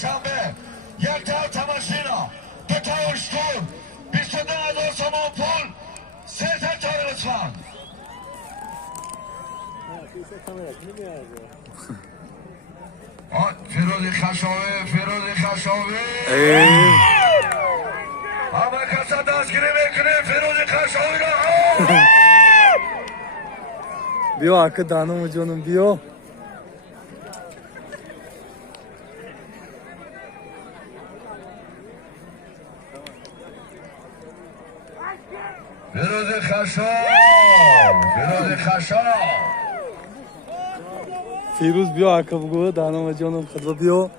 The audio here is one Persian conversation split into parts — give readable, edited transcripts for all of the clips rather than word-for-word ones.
شنبه یک تا تماشینا 2 تا اشتور 22,000 تومان پول 3 تا چاره لطفا فیروزی خشاوی همه کسا دستگیری میکنه فیروزی خشاوی رو بیا arka Danım canım بیا فیروزی خشاو Firuz بیا arka بگو Danım canım خدا بیا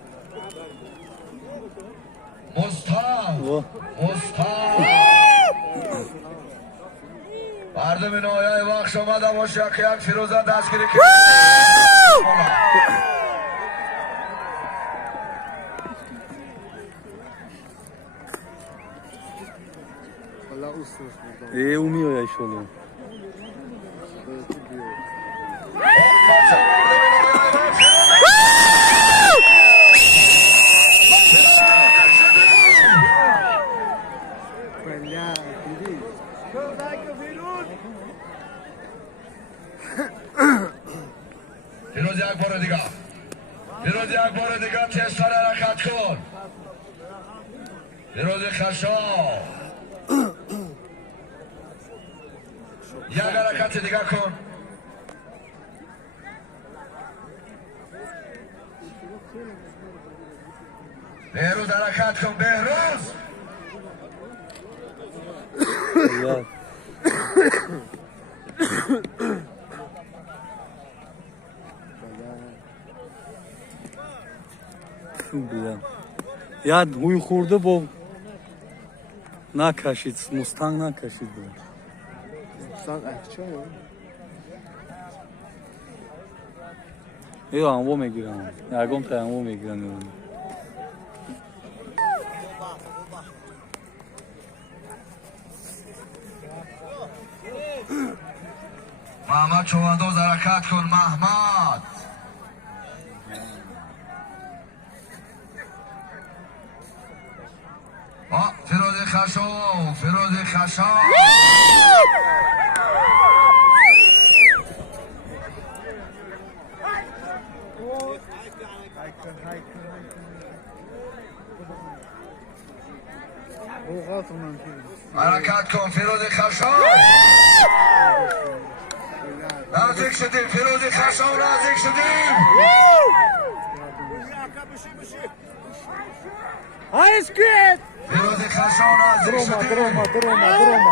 مستان مردم نایای وقت آمده باشه که یک فیروزه دستگیری کنه umuyor ya şöyle. فیروز یک بار دیگه تیزتر حرکت کن فیروز خشاو یک حرکت دیگه کن بهروز حرکت کن بهروز Ya huy khurda bo nakashid Mustang nakashid Mustang akça mı? Yo anvo megiram yagom ta anvo megiram محمد چوبندوز حرکت کن محمد فیروزی خشاو حرکت کن فیروزی خشاو نزدیک شدیم فیروزی خشاو نزدیک شدیم Aşkım فیروزی خشاو نزدیک شدیم Durma